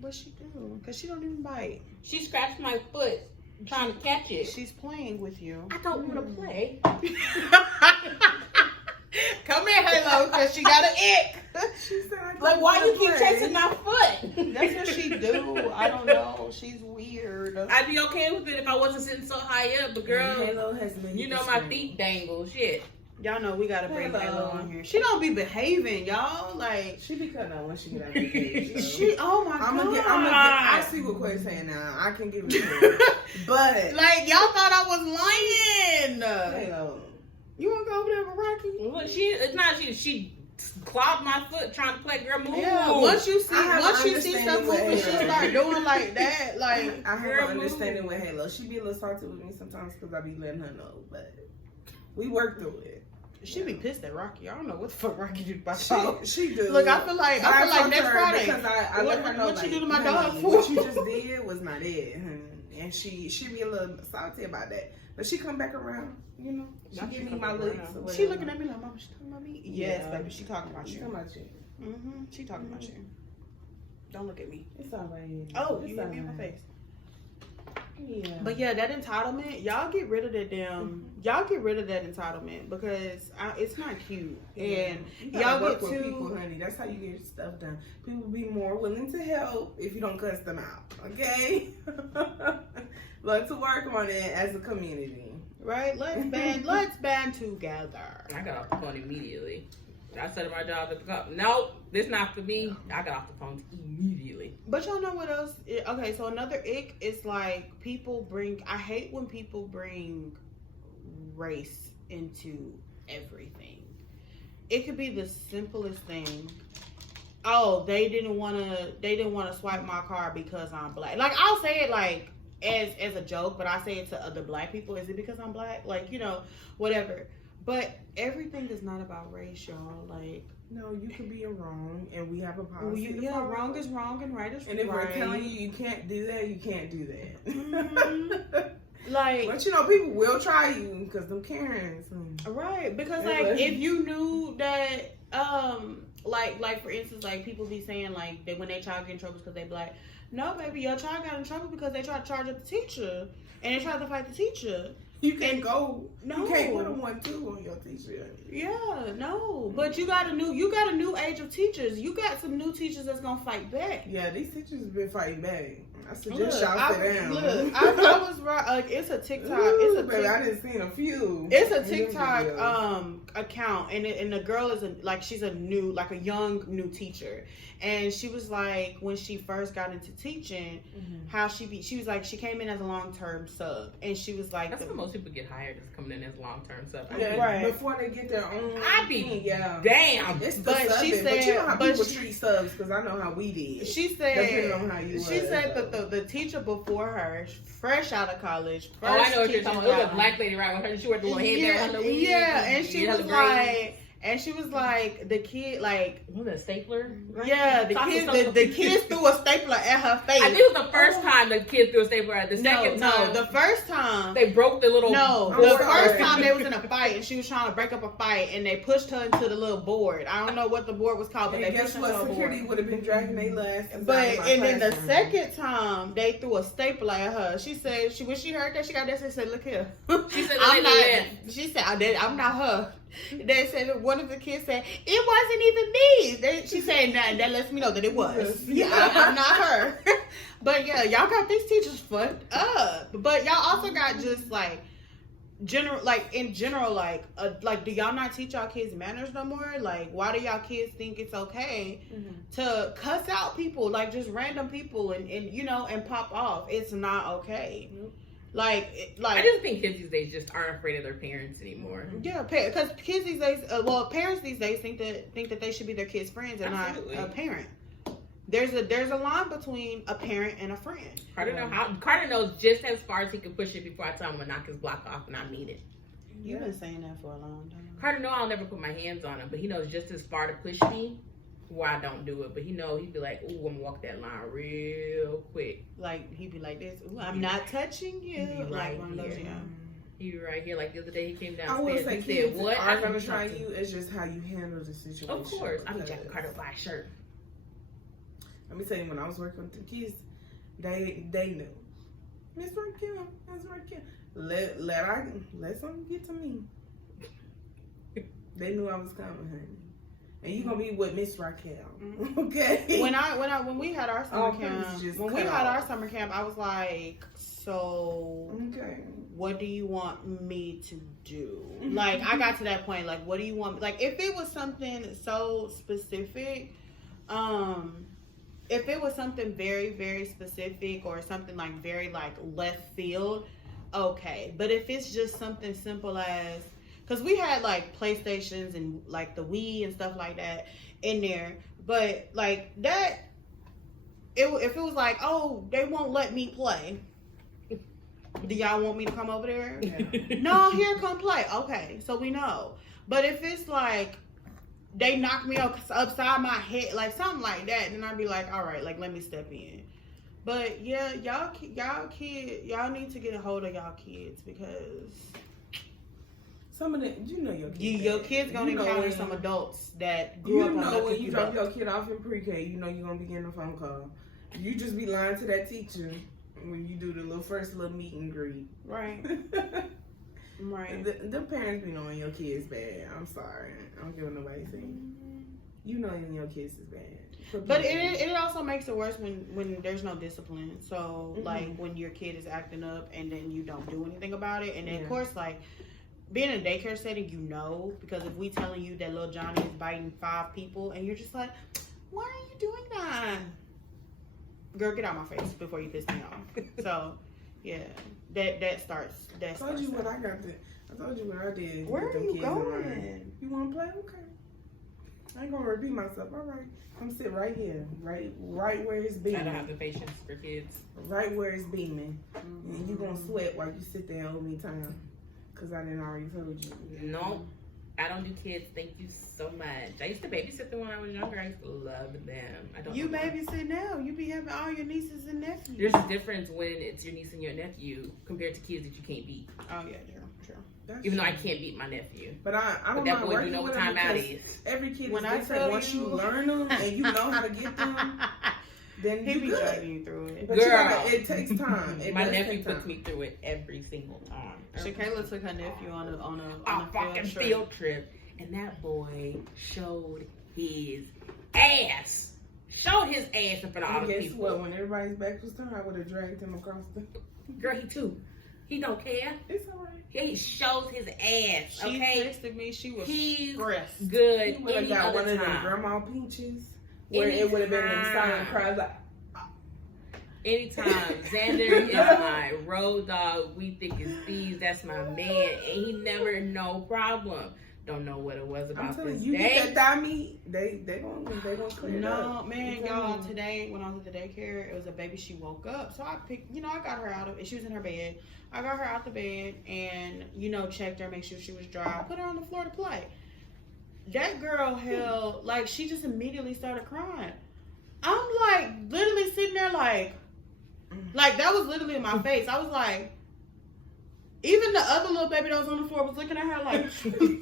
What she do? Because she don't even bite. She scratched my foot trying to catch it. She's playing with you. I don't want to play. Come here, Halo, because she got an ick. She said, like, why you keep chasing my foot? That's what she do. I don't know. She's weird. I'd be okay with it if I wasn't sitting so high up, but girl, Halo has been you know my feet dangle. Shit. Y'all know we gotta bring Halo on here. She don't be behaving, y'all. Like she be cutting out when she get out of the cage. So. She, oh my god. I see what Quay's saying now. I can give it to her. But like y'all thought I was lying. Halo. You wanna go over there with Rocky? Well, she clogged my foot trying to play girl move. Yeah, once you see stuff moving, she start doing like that. Like I have an understanding with Halo. She be a little salty with me sometimes because I be letting her know, but we work through it. She be pissed at Rocky. I don't know what the fuck Rocky do about she do. Look, I feel like next Friday. Because I let her know what you do to my dog. What you just did was not it. And she be a little salty about that. But she come back around, you know. She give me my looks. She looking at me like, Mama, she talking about me? Yes, baby, she talking about you. She talking about you. Mm-hmm. She talking about you. Don't look at me. It's all right. Oh, you hit me in my face. Yeah. But yeah, that entitlement, y'all get rid of that y'all get rid of that entitlement because it's not cute. Yeah. And y'all get with people, honey. That's how you get stuff done. People be more willing to help if you don't cuss them out. Okay? Let's work on it as a community. Right? Let's band together. I got off the phone immediately. I said to my job at the company, nope, this not for me. I got off the phone immediately. But y'all know what else? Okay, so another ick is like I hate when people bring race into everything. It could be the simplest thing. Oh, they didn't want to swipe my card because I'm black. Like, I'll say it like as a joke, but I say it to other black people. Is it because I'm black? Like, whatever. But everything is not about race, y'all. Like, no, you could be wrong, and we have a policy. Wrong is wrong and right is right. And if we're telling you can't do that, you can't do that. Mm-hmm. Like, but people will try you because them Karens. Right? Because like, if you knew that, like for instance, like people be saying like that when they child get in trouble because they black. No, baby, your child got in trouble because they tried to charge up the teacher and they tried to fight the teacher. You can't go. No, you can't put a 1-2 on your teacher. Yeah, no. But you got a new age of teachers. You got some new teachers that's gonna fight back. Yeah, these teachers have been fighting back. I suggest y'all sit down. Look, I was right. Like, it's a TikTok. It's a baby, I didn't see a few. It's a TikTok account, and the girl is she's a young new teacher, and she was like when she first got into teaching, how she was like she came in as a long-term sub, and she was like that's when most people get hired is coming in as long-term sub. Yeah, right. Before they get their own. I'd be damn. It's the but subbing, she said, but you know how people treat subs because I know how we did. She said, depending on how you said that the teacher before her, fresh out of college. Oh, I know what you're talking about. It was a black lady right with her. She wore the little headband. Yeah, and she was like, the kid, like, was it a stapler? Yeah, the kids threw a stapler at her face. I think it was the first time the kid threw a stapler at her. The second time, the first time they broke the little. No, the first time they was in a fight and she was trying to break up a fight and they pushed her into the little board. I don't know what the board was called, but they pushed her into the board. Security would have been dragging their legs. But and then the second time they threw a stapler at her. She said when she heard that she got that, she said, "Look here." She said, She said, "I'm not her." They said one of the kids said it wasn't even me. She said that lets me know that it was. Yeah, I'm not her. But yeah, y'all got these teachers fucked up. But y'all also got just like in general, do y'all not teach y'all kids manners no more? Like, why do y'all kids think it's okay to cuss out people, like just random people and pop off? It's not okay. Like I just think kids these days just aren't afraid of their parents anymore. Yeah, because kids these days, parents these days think that they should be their kids' friends and not a parent. There's a line between a parent and a friend. Carter knows just as far as he can push it before I tell him to knock his block off and I mean it. You've been saying that for a long time. Carter knows I'll never put my hands on him, but he knows just as far to push me where I don't do it. But he knows he'd be like, "Ooh, I'm gonna walk that line real quick." Like he'd be like this. Ooh, I'm not touching you. Like one of those, He right here. Like the other day, he came downstairs. I will say, he said, "What?" I'm gonna try you. It's just how you handle the situation. Of course, I be jacking Carter by his shirt. Let me tell you, when I was working with the kids, they knew. Miss Raquel. Let something get to me. They knew I was coming, honey. And you gonna be with Miss Raquel, okay? When we had our summer camp, I was like, so what do you want me to do? Like, I got to that point, like, what do you want? Like, if it was something so specific, if it was something very, very specific or something like very like left field, okay. But if it's just something simple as, because we had like PlayStations and like the Wii and stuff like that in there, but like that, if it was like, oh, they won't let me play, do y'all want me to come over there? Yeah. No, here, come play. Okay, so we know. But if it's like they knock me upside my head, like something like that, then I'd be like, all right, like let me step in. But yeah, y'all need to get a hold of y'all kids, because some of them, your kids gonna encounter some adults that grew up on the when you drop your kid off in pre-K, you're gonna be getting a phone call. You just be lying to that teacher when you do the first little meet and greet. Right. Right. The parents be knowing your kids bad. I'm sorry. I don't care what nobody saying. You know your kids is bad. But it also makes it worse when there's no discipline. So like when your kid is acting up and then you don't do anything about it. And then of course, like being in a daycare setting, because if we telling you that little Johnny is biting 5 people and you're just like, why are you doing that? Girl, get out my face before you piss me off. So yeah, that starts. I told you what I got I told you what I did. Where with are them you kids in line. going? You want to play? Okay. I ain't gonna repeat myself. All right. I'm sit right here, right where it's I beaming. don't have the patience for kids. Right where it's beaming, and you gonna sweat while you sit there and owe me time, cause I didn't already told you. No, I don't do kids. Thank you so much. I used to babysit them when I was younger. I used to love them. I don't. You know why. babysit now. You be having all your nieces and nephews. There's a difference when it's your niece and your nephew compared to kids that you can't beat. Oh yeah, true. That's Even though I true. can't beat my nephew. But I But don't that mind boy do working know what with them time out because is. every kid When is I different. tell Once you you- learn them and you know how to get them, then He you be good. dragging you through it. But Girl. it takes time. It My does nephew take puts time. me through it every single time. Shakayla took her nephew on A a fucking field trip. field trip, and that boy showed his ass. Showed his ass in front of all And the guess people. what? When everybody's back was turned, I would have dragged him across the. Girl, he too. He don't care. It's alright. He shows his ass. She Okay, texted me. She was he's stressed. good. He would have Any got one other of them time. grandma peaches where it would have been them silent Anytime. cries like. Anytime. Xander is my road dog. We thick as thieves. That's my man, and he never no problem. Don't know what it was I'm about telling this you, you day. get that thigh meat, they gonna clear it No, up. man, I'm y'all, telling you. today when I was at the daycare, it was a baby. She woke up. So I picked, I got her out of it. She was in her bed. I got her out the bed and, checked her, make sure she was dry. Put her on the floor to play. That girl held, like, she just immediately started crying. I'm, like, literally sitting there, like, that was literally in my face. I was like, even the other little baby that was on the floor was looking at her like,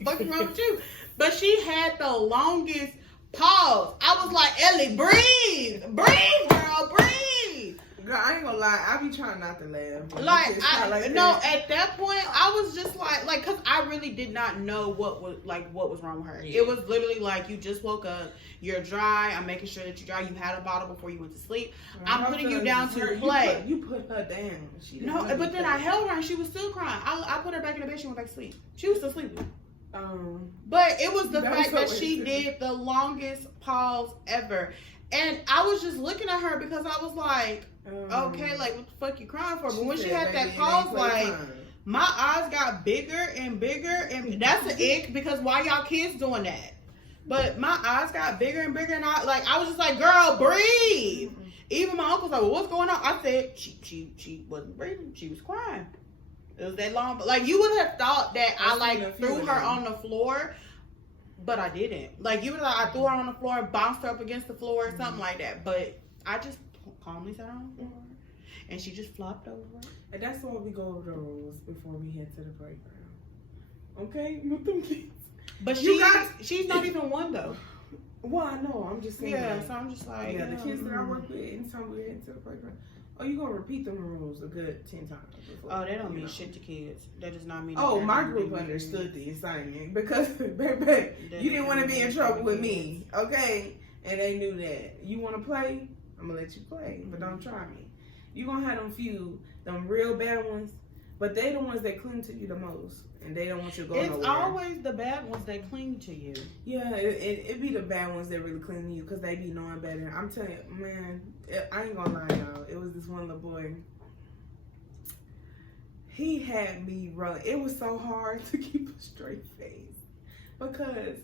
what's wrong with you? But she had the longest pause. I was like, Ellie, breathe. Breathe, girl, breathe. Girl, I ain't gonna lie, I be trying not to laugh. Like, It's not like no, that. at that point, I was just like, cause I really did not know what was wrong with her. Yeah. It was literally like, you just woke up, you're dry, I'm making sure that you're dry, you had a bottle before you went to sleep. I'm putting you down to play. You put her down. She didn't No, wanna but be then put I held her and she was still crying. I put her back in the bed, she went back to sleep. She was still sleeping. down. But it was the That fact was that so she weird. did the longest pause ever. And I was just looking at her because I was like, okay, like, what the fuck you crying for? But when she had that pause, like, my eyes got bigger and bigger. And that's an ick because why y'all kids doing that? But my eyes got bigger and bigger. And I was just like, girl, breathe. Even my uncle's like, well, what's going on? I said, she wasn't breathing. She was crying. It was that long. But like, you would have thought that I like threw her on the floor, but I didn't. Like, you would have thought I threw her on the floor and bounced her up against the floor or something like that. But I just calmly sat her on the floor, and she just flopped over. And that's why we go over the rules before we head to the playground. Okay? With them kids. But You guys- she's not even one though. Well, I know. I'm just saying. Yeah, so I'm just like, Yeah, the kids that I work with, anytime we head to the playground, you gonna repeat them rules a good 10 times. Before, Oh, they don't mean know. shit to kids. That does not mean. Oh, that my they're group really understood mean. the assignment because, baby, you didn't want to be in trouble with me, okay? And they knew that. You want to play? I'm gonna let you play, but don't try me. You gonna have them few, them real bad ones, but they the ones that cling to you the most, and they don't want you to go It's nowhere. always the bad ones that cling to you. Yeah, it be the bad ones that really cling to you because they be knowing better. I'm telling you, man, I ain't gonna lie, y'all. It was this one little boy. He had me rolling. It was so hard to keep a straight face because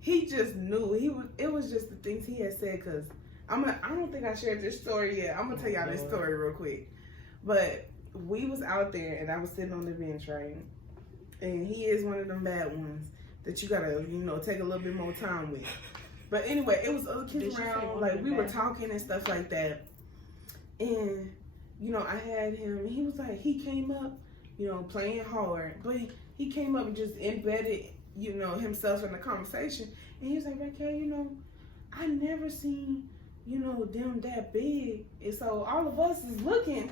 he just knew. It was just the things he had said. Because I don't think I shared this story yet. I'm gonna tell y'all this story real quick. But we was out there and I was sitting on the bench, right? And he is one of them bad ones that you gotta, take a little bit more time with. But anyway, it was other kids around. Like, we were talking and stuff like that. And, I had him. He was like, he came up, playing hard. But he came up and just embedded, himself in the conversation. And he was like, Raquel, I never seen, them that big. And so all of us is looking.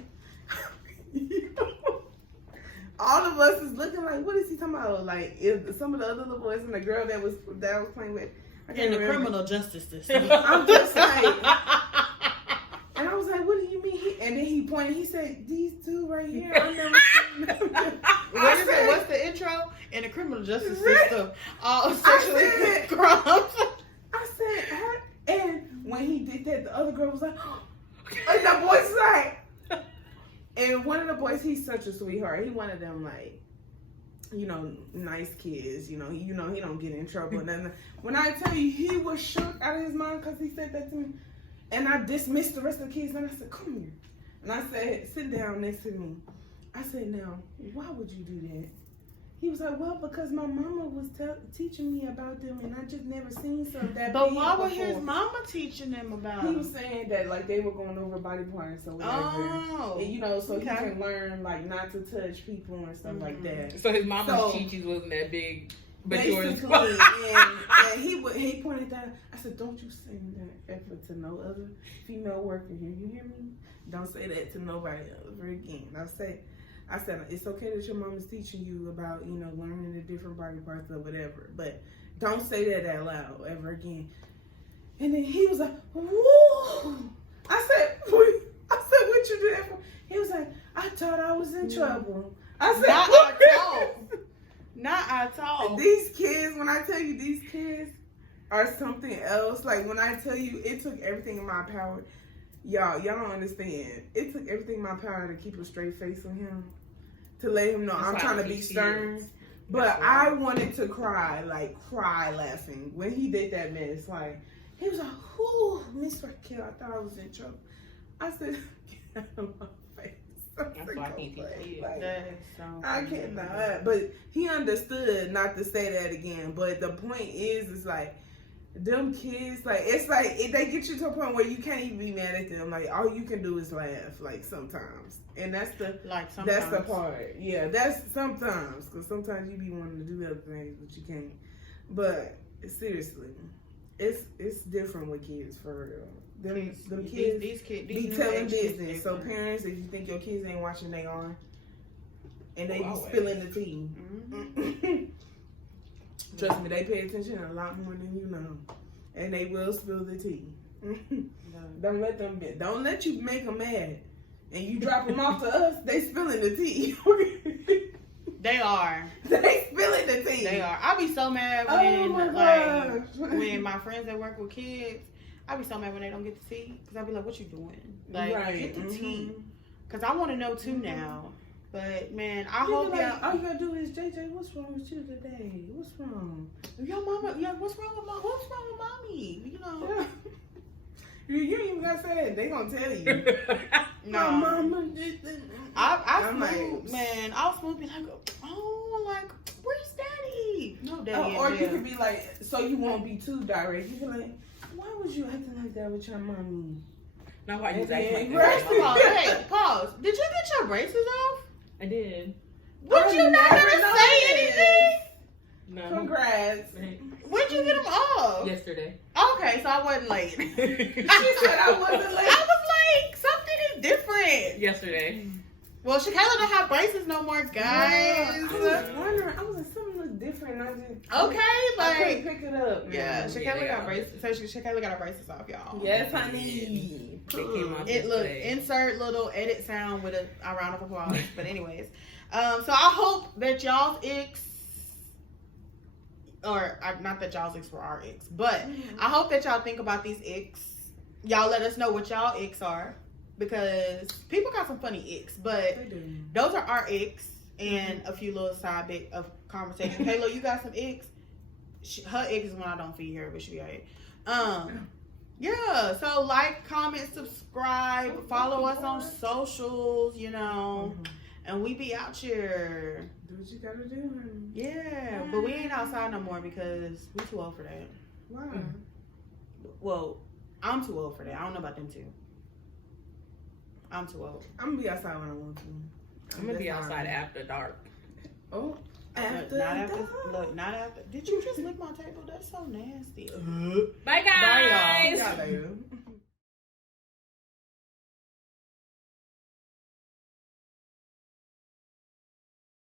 All of us is looking like, what is he talking about? Like, if some of the other little boys and the girl that I was playing with, I can't In the remember. criminal justice system. I'm just like, and I was like, what do you mean? And then he pointed. He said, these two right here. I never seen them. What's the intro? In the criminal justice system, all sexually said- crimes. I said, huh? And when he did that, the other girl was like, and the boys was like, and one of the boys, he's such a sweetheart. He one of them, like, nice kids. He don't get in trouble. And then when I tell you, he was shook out of his mind because he said that to me. And I dismissed the rest of the kids, and I said, come here. And I said, sit down next to me. I said, now, why would you do that? He was like, well, because my mama was teaching me about them, and I just never seen some that. But why was his mama teaching them about? He was saying that like they were going over body parts or whatever. Oh, and, so he can learn like not to touch people and stuff like that. So his mama's chi-chis wasn't that big, but yours. and he pointed out. I said, don't you send that effort to no other female worker here. You hear me? Don't say that to nobody ever again. I said, it's okay that your mom is teaching you about, learning the different body parts or whatever, but don't say that out loud ever again. And then he was like, whoa. I said, what you do that for? He was like, I thought I was in trouble. I said, not at all. These kids, when I tell you these kids are something else, like when I tell you it took everything in my power, y'all don't understand. It took everything in my power to keep a straight face on him. To let him know I'm trying to be stern. But I wanted to cry laughing when he did that mess. Like, he was like, whoo, Miss Raquel, I thought I was in trouble. I said, get out of my face. I cannot. But he understood not to say that again. But the point is like, them kids, like, it's like they get you to a point where you can't even be mad at them. Like, all you can do is laugh, like, sometimes. And that's the part. Yeah, that's sometimes. Because sometimes you be wanting to do other things, but you can't. But seriously, it's different with kids, for real. Them kids be telling business. So parents, if you think your kids ain't watching, they are. And they be spilling the tea. Mm-hmm. Trust me, they pay attention a lot more than you know. And they will spill the tea. Don't let you make them mad. And you drop them off to us, they spilling the tea. They are. They spilling the tea. They are. I be so mad when my friends that work with kids, I be so mad when they don't get the tea. Because I be like, what you doing? Like, get the tea. Because I want to know too now. But man, I hope all you gotta do is, JJ, what's wrong with you today? What's wrong? Your mama, what's wrong with mommy? Yeah. You ain't even gotta say that. They gonna tell you. No, mama did that. I'll smooth be like, where's daddy? No daddy. Or you could be like, so you won't be too direct. You can be like, why was you acting like that with your mommy? Not why you acting like that. Hey, pause. Did you get your braces off? I did. Would you not gonna say anything? No. Congrats. When'd you get them off? Yesterday. Okay, so I wasn't late. She said I wasn't late. I was like, something is different. Yesterday. Well, Shakayla don't have braces no more, guys. I was wondering. I was like, something looked different. I couldn't pick it up. Yeah, Shakayla got braces. So Shakayla got her braces off, y'all. Yes, honey. It looked, insert little edit sound with a round of applause. But anyways, so I hope that y'all's icks, or not that y'all's icks were our icks, but I hope that y'all think about these icks. Y'all let us know what y'all icks are, because people got some funny icks, but those are our icks and a few little side bit of conversation. Halo, you got some icks? Her ick is when I don't feed her, but she got it. Yeah, so like, comment, subscribe, follow us on socials, and we be out here. Do what you gotta do. Yeah, but we ain't outside no more because we too old for that. Why? Well, I'm too old for that. I don't know about them too. I'm too old. I'm gonna be outside when I want to. I'm gonna be outside after dark. Oh, not after. Did you just lick my table? That's so nasty. Bye, guys.